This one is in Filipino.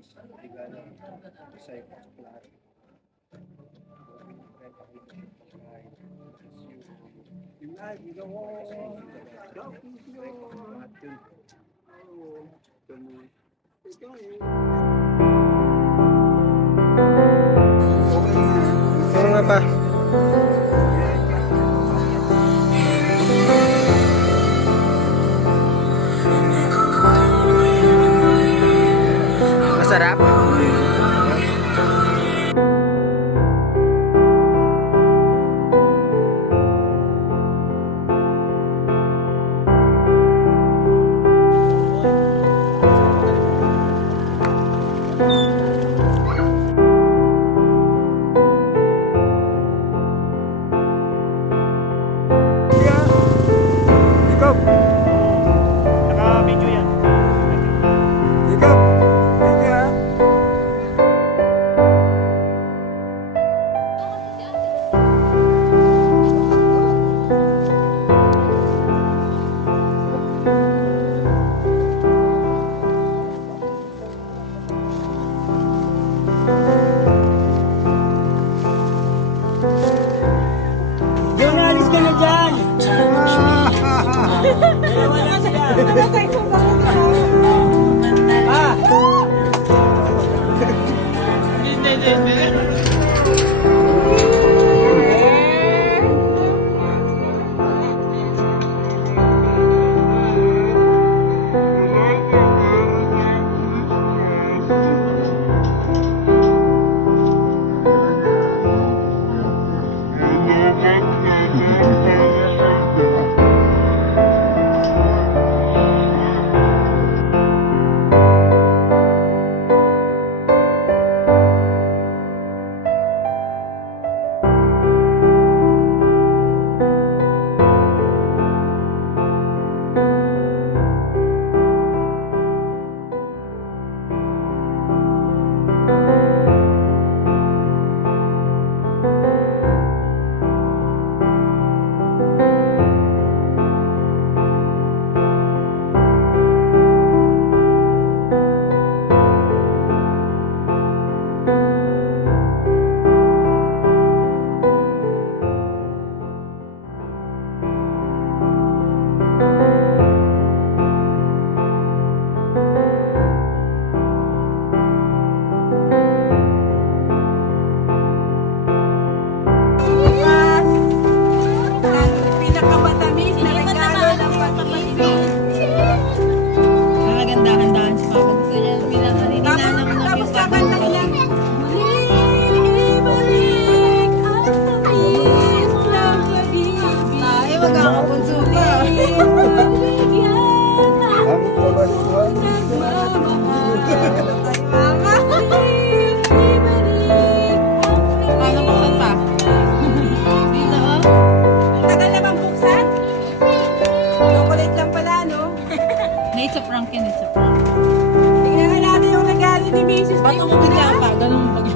is regalo sa flat. You don't want Oo nga pa. Masarap. naka-video yan. Jonalis ka na dyan! Dalawa na sila! Ah! Pinakamatamis na regalo ng pag-ibig. Nakagandahan-dahan si Papa. Gusto niya pinakaninanang na Tapos yung kakanta niya. Balik ang tamis ng pag-ibig. Ay, magkakabunso ka. Paano makanta? Dito, oh. Tagal na bang buksan? Chocolate lang pala, no? It's a prank yan, it's a prank. Tingnan nga natin yung regalo ni Mrs. Ba't mo bigla pa? Ganun mo pag...